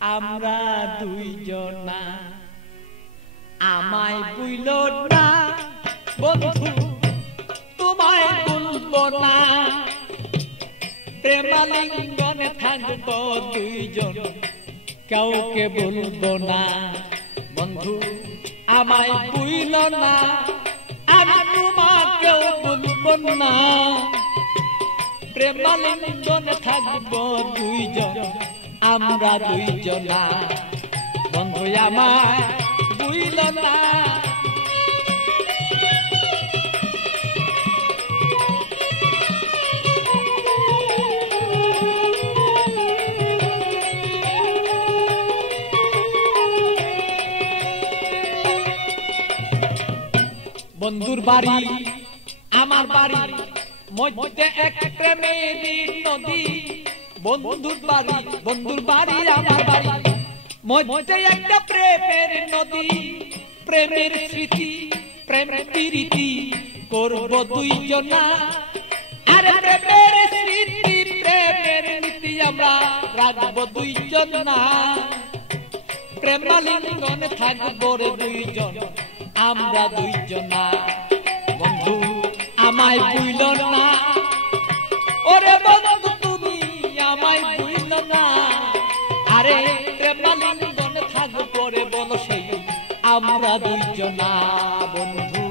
আমরা দুইজনা আমায় বুইল না বন্ধু তোমায় বলবো না প্রেমালিঙ্গনে থাকবো দুইজন কাউকে বলবো না বন্ধু আমায় বুইল না আমি তোমাকেও বলবো না প্রেমালিঙ্গনে থাকবো দুইজন আমরা দুইজনা বন্ধু আমায় বুইল না বন্ধুর বাড়ি আমার বাড়ি মধ্যে এক প্রেমের নদী বন্ধুর বাড়ি আমার বাড়ি মধ্যে একটা প্রেমের নদী প্রেমের স্মৃতি প্রেমের প্রীতি করব দুইজনা আরে প্রেমের স্মৃতি প্রেমের নীতি আমরা রাখবো দুইজনা প্রেমালিঙ্গনে থাকবো রে দুইজন আমরা দুইজনা বন্ধু আমায় বুইল না ওরে বন্ধু তুমি আমায় বুইল না আরে প্রেমালিঙ্গনে থাকবো রে বলো সেই আমরা দুইজনা বন্ধু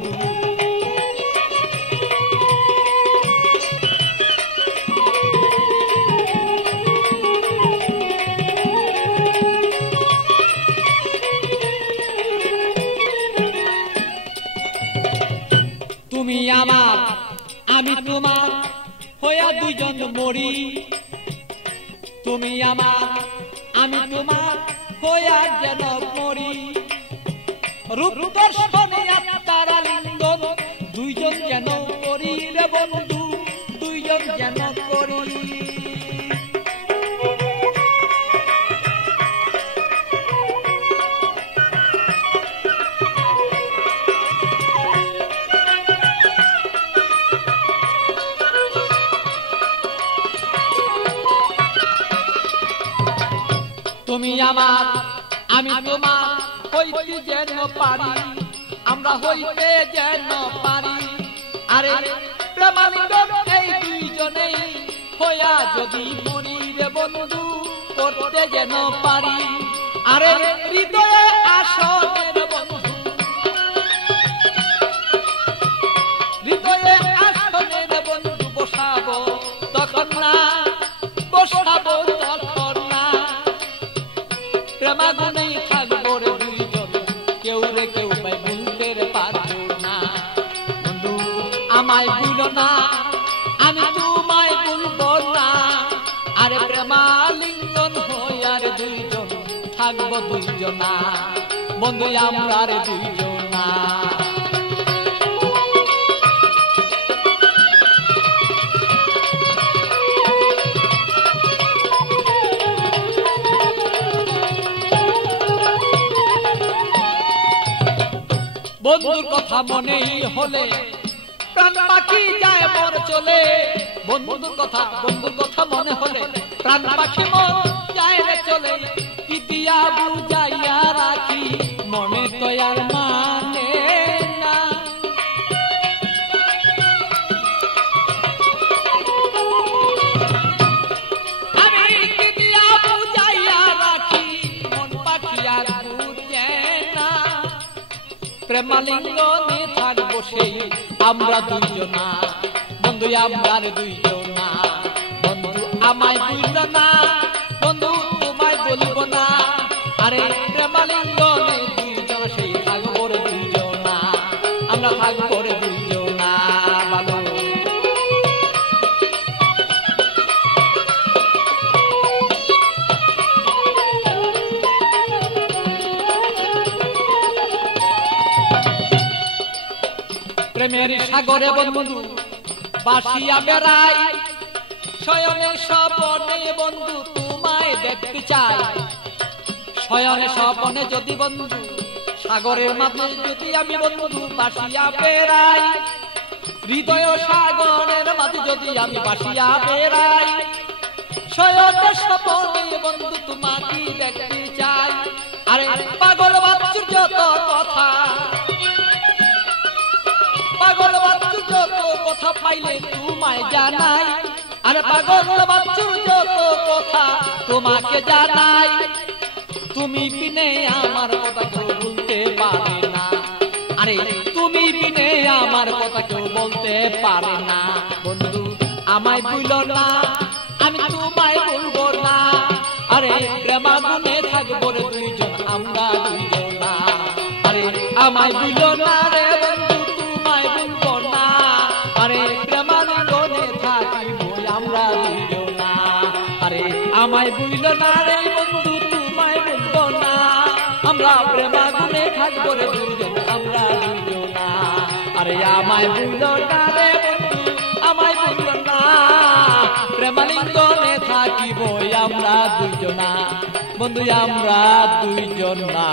তুমি আমার আমি তোমার হইয়া দুইজন মরি তুমি আমার আমি তোমার হইয়া যেন মরি রূপ দর্শনে তারা লিঙ্গন দুইজন যেন করি রে বন্ধু দুইজন যেন করি তুমি আমার আমি তোমার হইতে যেন পারি আমরা হইতে যেন পারি আরে প্রেমালিঙ্গন এই দুইজনেই হইয়া যদি মরি রে বন্ধু করতে যেন পারি আরে হৃদয়ে আসনের বন্ধু হৃদয়ে আসনের বন্ধু বসাবো তখন না বসাবো তখন না প্রেমাগুনেই থাকবো রে দুইজন কেউ রে কেউ পাই বলতে পারবো না বন্ধু আমায় ভুল না আমি তোমায় বলবো না আরে প্রেমালিঙ্গন হইয়ার দুইজন থাকবো দুইজনা বন্ধু আমরা রে দুইজনা বন্ধুর কথা মনেই হলে প্রাণ পাখি যায় মন চলে বন্ধুর কথা মনে হলে প্রাণ পাখি মন যায় রে চলে কি দিয়া বুঝাইয়া রাখি মনে তো আর মানে না আমি কি দিয়া বুঝাইয়া রাখি মন পাখি আর বুঝে না প্রেমালিঙ্গনে থাকবো সেই আমরা দুইজনা বন্ধু আমরা দুইজনা বন্ধু আমায় বুইল না বন্ধু তোমায় বলবো না আরে প্রেমালিঙ্গনে দুইজন সেই থাকবো রে দুইজনা আমরা থাকবো রে দুইজনা ভালো প্রেমের সাগরে বন্ধু বাসিয়া বেড়াই শয়নে স্বপনে বন্ধু তোমায় দেখতে চাই শয়নে স্বপনে যদি বন্ধু সাগরের মাঝে যদি আমি বন্ধু বাসিয়া বেড়াই হৃদয় সাগরের মাঝে যদি আমি বাসিয়া বেড়াই শয়নে স্বপনে বন্ধু তোমাকে দেখতে তোমায় জানাই আরে পাগল বাচ্চুর যত কথা তোমাকে জানাই তুমি বিনে আমার কথা কেউ বলতে পারে না আরে তুমি বিনে আমার কথা কেউ বলতে পারে না বন্ধু আমায় ভুলো না আমি তোমায় ভুলবো না আরে প্রেমাগুনে থাকবো রে দুইজন আমরা দুইজন না আরে আমায় ভুলো না রে বন্ধু তোমায় ভুলবো না আরে প্রেমাগুনে থাকিব আমরা দুইজন না আরে আমায় ভুলো না রে বন্ধু তোমায় ভুলবো না আমরা প্রেমাগুনে থাকবো রে দুইজন আমরা দুইজন না আরে আমায় ভুলো না রে বন্ধু আমায় ভুলো না প্রেমালিঙ্গনে থাকিব আমরা দুইজনা বন্ধু আমরা দুইজন না